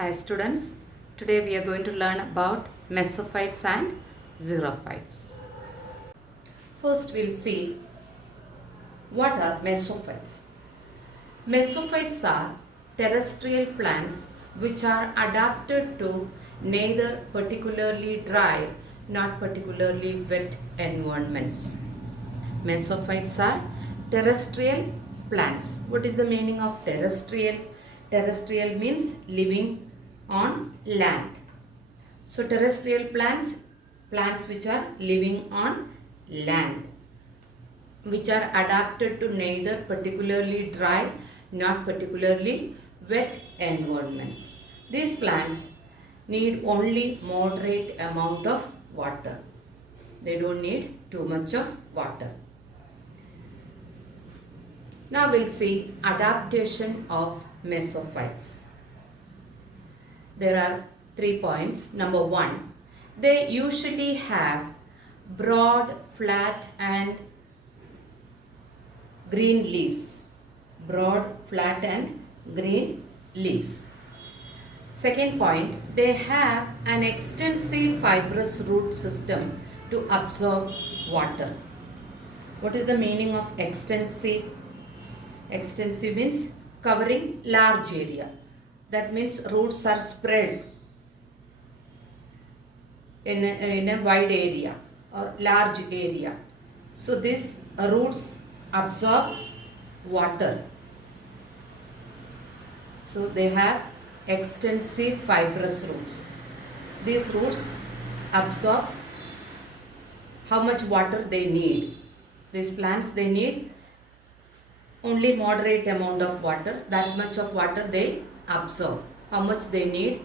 Hi students, today we are going to learn about Mesophytes and Xerophytes. First we'll see what are Mesophytes. Mesophytes are terrestrial plants which are adapted to neither particularly dry nor particularly wet environments. Mesophytes are terrestrial plants. What is the meaning of terrestrial? Terrestrial means living on land. So terrestrial plants, plants which are living on land, which are adapted to neither particularly dry nor particularly wet environments. These plants need only moderate amount of water. They don't need too much of water. Now we'll see adaptation of Mesophytes. There are 3 points. Number 1, they usually have broad, flat and green leaves. Broad, flat and green leaves. Second point, they have an extensive fibrous root system to absorb water. What is the meaning of extensive? Extensive means covering large area. That means roots are spread in a wide area or large area. So these roots absorb water. So they have extensive fibrous roots. These roots absorb how much water they need. These plants, they need only moderate amount of water. That much of water they absorb. How much they need,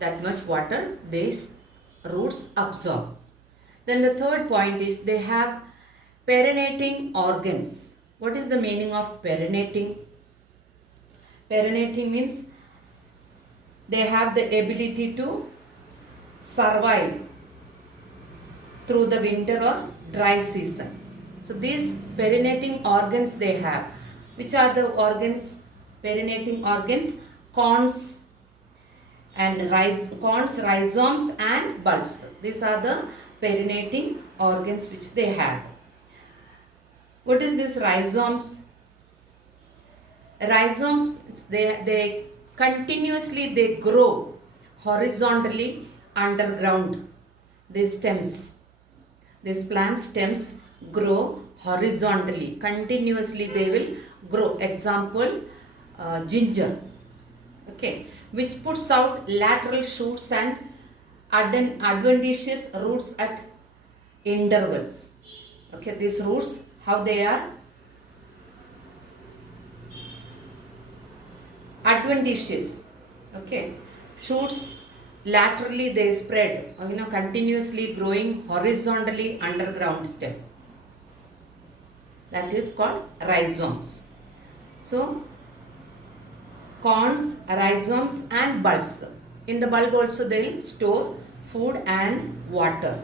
that much water these roots absorb. Then the third point is they have perinating organs. What is the meaning of perinating? Perinating means they have the ability to survive through the winter or dry season. So these perinating organs they have. Which are the organs? Perinating organs, cones, rhizomes and bulbs. These are the perinating organs which they have. What is this rhizomes? Rhizomes, they continuously they grow horizontally underground. These stems, these plant stems grow horizontally. Continuously they will grow. Example, ginger, okay, which puts out lateral shoots and adventitious roots at intervals. Okay, these roots, how they are? Adventitious. Okay, shoots laterally they spread, continuously growing horizontally underground stem. That is called rhizomes. So cones, rhizomes and bulbs. In the bulb also they will store food and water.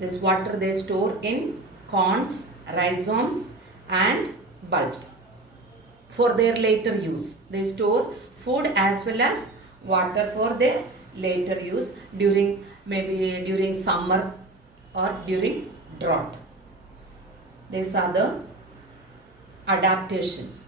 This water they store in cones, rhizomes and bulbs for their later use. They store food as well as water for their later use maybe during summer or during drought. These are the adaptations.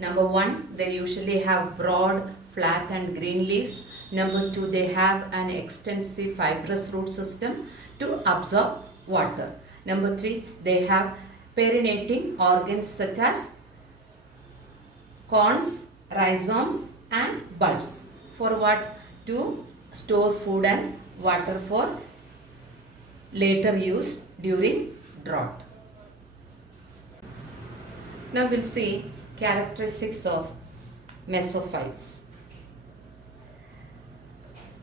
Number 1, they usually have broad, flat and green leaves. Number 2, they have an extensive fibrous root system to absorb water. Number 3, they have perinating organs such as cones, rhizomes and bulbs. For what? To store food and water for later use during drought. Now we'll see characteristics of Mesophytes.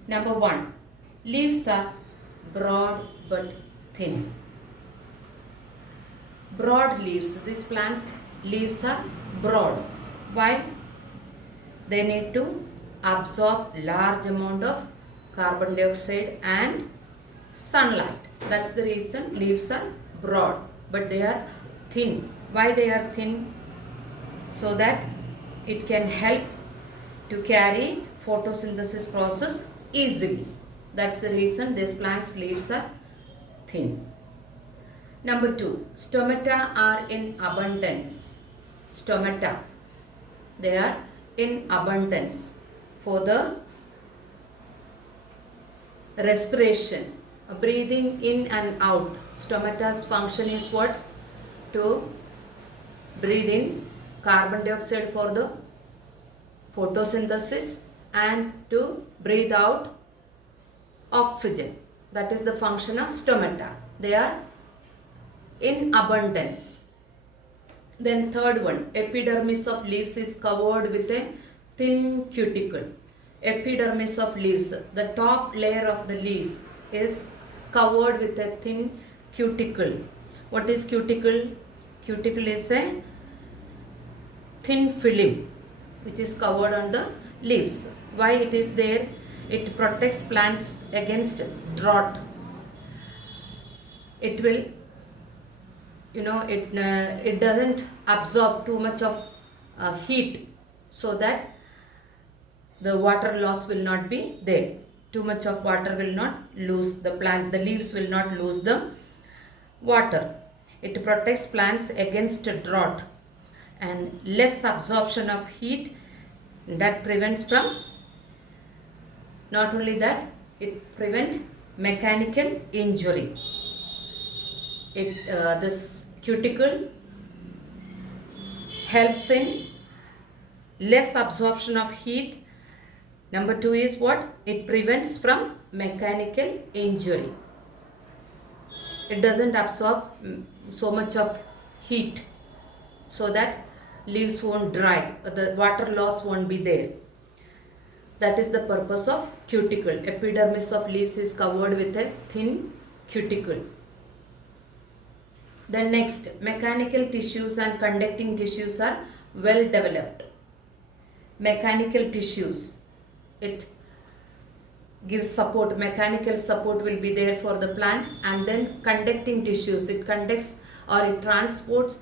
Number 1, leaves are broad but thin. Broad leaves. These plants leaves are broad. Why? They need to absorb large amount of carbon dioxide and sunlight. That's the reason leaves are broad, but they are thin. Why they are thin? So that it can help to carry photosynthesis process easily. That's the reason these plants' leaves are thin. Number 2, stomata are in abundance. Stomata, they are in abundance for the respiration, breathing in and out. Stomata's function is what? To breathe in carbon dioxide for the photosynthesis and to breathe out oxygen. That is the function of stomata. They are in abundance. Then third one, epidermis of leaves is covered with a thin cuticle. Epidermis of leaves, the top layer of the leaf is covered with a thin cuticle. What is cuticle? Cuticle is a thin film which is covered on the leaves. Why it is there? It protects plants against drought. It will, it doesn't absorb too much of heat, so that the water loss will not be there. Too much of water will not lose the plant. The leaves will not lose the water. It protects plants against drought and less absorption of heat. That prevents from, not only that, it prevents mechanical injury. This cuticle helps in less absorption of heat. Number 2 is what? It prevents from mechanical injury. It doesn't absorb so much of heat, so that leaves won't dry, the water loss won't be there. That is the purpose of cuticle. Epidermis of leaves is covered with a thin cuticle. Then next, mechanical tissues and conducting tissues are well developed. Mechanical tissues, it gives support, mechanical support will be there for the plant. And then conducting tissues, it conducts or it transports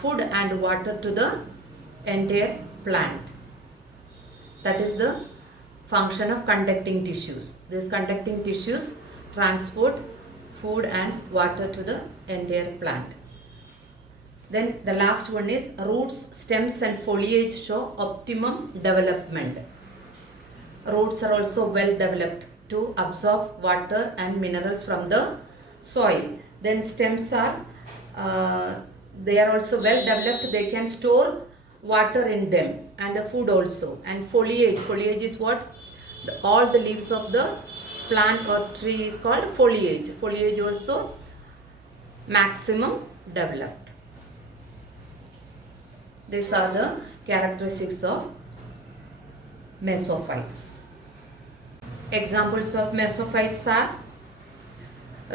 food and water to the entire plant. That is the function of conducting tissues. These conducting tissues transport food and water to the entire plant. Then the last one is roots, stems and foliage show optimum development. Roots are also well developed to absorb water and minerals from the soil. Then stems are, they are also well developed. They can store water in them and food also. And foliage, foliage is what? All the leaves of the plant or tree is called foliage. Foliage also maximum developed. These are the characteristics of Mesophytes. Examples of Mesophytes are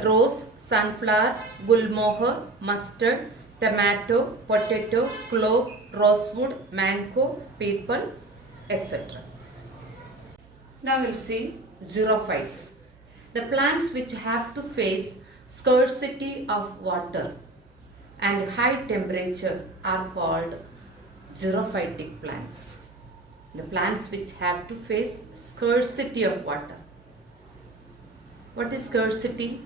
rose, sunflower, gulmohar, mustard, tomato, potato, clove, rosewood, mango, people, etc. Now we'll see Xerophytes. The plants which have to face scarcity of water and high temperature are called xerophytic plants. The plants which have to face scarcity of water. What is scarcity?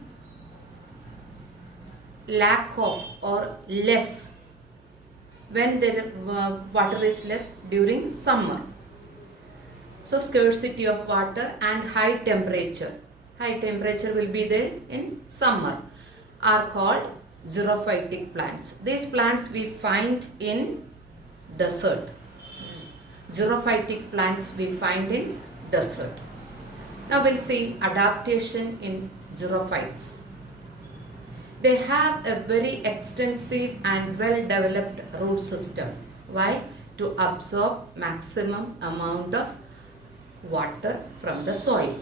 Lack of or less. When the water is less during summer. So scarcity of water and high temperature. High temperature will be there in summer, are called xerophytic plants. These plants we find in desert. Xerophytic plants we find in desert. Now we'll see adaptation in xerophytes. They have a very extensive and well developed root system. Why? To absorb maximum amount of water from the soil,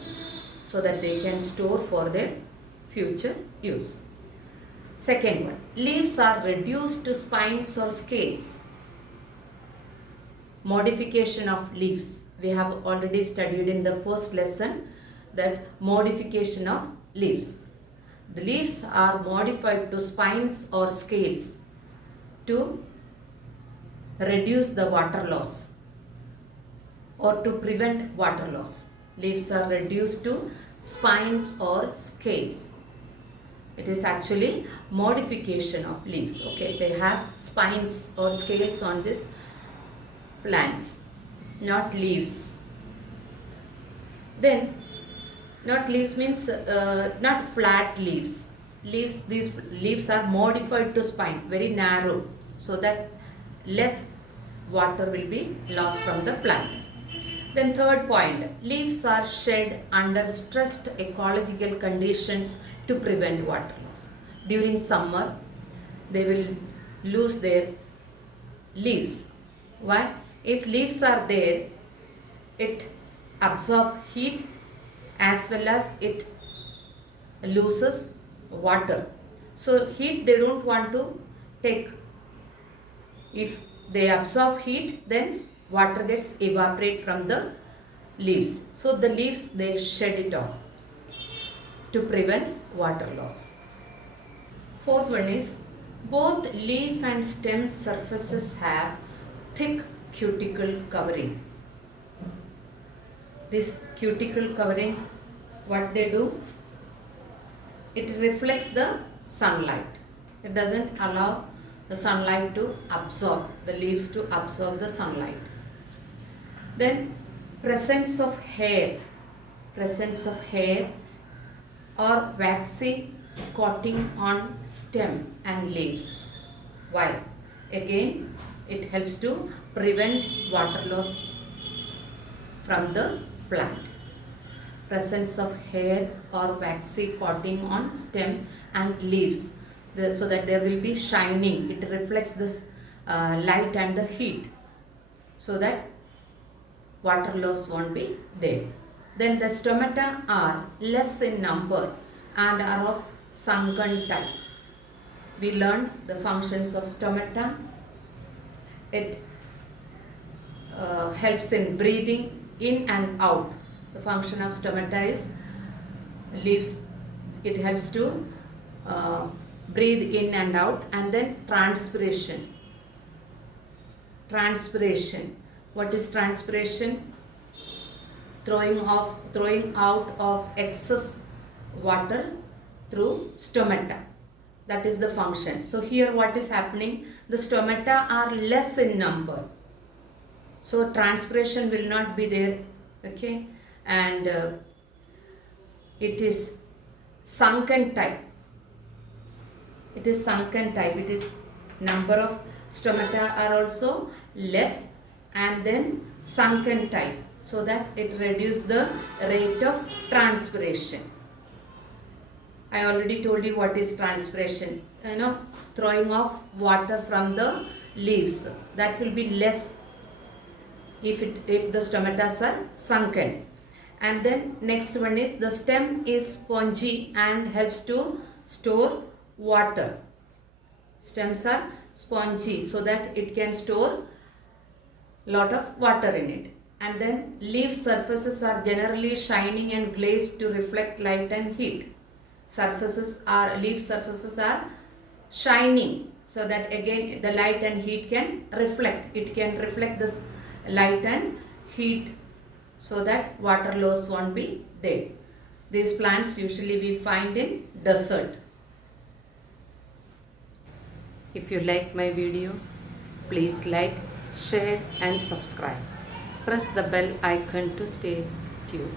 so that they can store for their future use. Second one, leaves are reduced to spines or scales. Modification of leaves. We have already studied in the first lesson that modification of leaves. The leaves are modified to spines or scales to reduce the water loss. or to prevent water loss. Leaves are reduced to spines or scales. It is actually modification of leaves. Okay, they have spines or scales on this plants, not leaves. Then, not leaves means not flat leaves. These leaves are modified to spine, very narrow, so that less water will be lost from the plant. Then third point, leaves are shed under stressed ecological conditions to prevent water loss. During summer, they will lose their leaves. Why? If leaves are there, it absorbs heat as well as it loses water. So heat they don't want to take. If they absorb heat, then water gets evaporate from the leaves. So the leaves they shed it off to prevent water loss. Fourth one is both leaf and stem surfaces have thick cuticle covering. This cuticle covering, what they do? It reflects the sunlight. It doesn't allow the sunlight to absorb, the leaves to absorb the sunlight. Then presence of hair or waxy coating on stem and leaves. Why? Again, it helps to prevent water loss from the plant. Presence of hair or waxy coating on stem and leaves, so that there will be shining. It reflects this light and the heat, so that water loss won't be there. Then the stomata are less in number and are of sunken type. We learned the functions of stomata. It helps in breathing in and out. The function of stomata is leaves. It helps to breathe in and out. And then transpiration. What is transpiration? Throwing out of excess water through stomata. That is the function. So here what is happening? The stomata are less in number, so transpiration will not be there. Okay, and it is sunken type. It is number of stomata are also less and then sunken type, so that it reduces the rate of transpiration. I already told you what is transpiration. Throwing off water from the leaves. That will be less if the stomatas are sunken. And then next one is the stem is spongy and helps to store water. Stems are spongy so that it can store lot of water in it. And then leaf surfaces are generally shining and glazed to reflect light and heat. Leaf surfaces are shining, so that again the light and heat can reflect. It can reflect this light and heat, so that water loss won't be there. These plants usually we find in desert. If you like my video, please like, share and subscribe. Press the bell icon to stay tuned.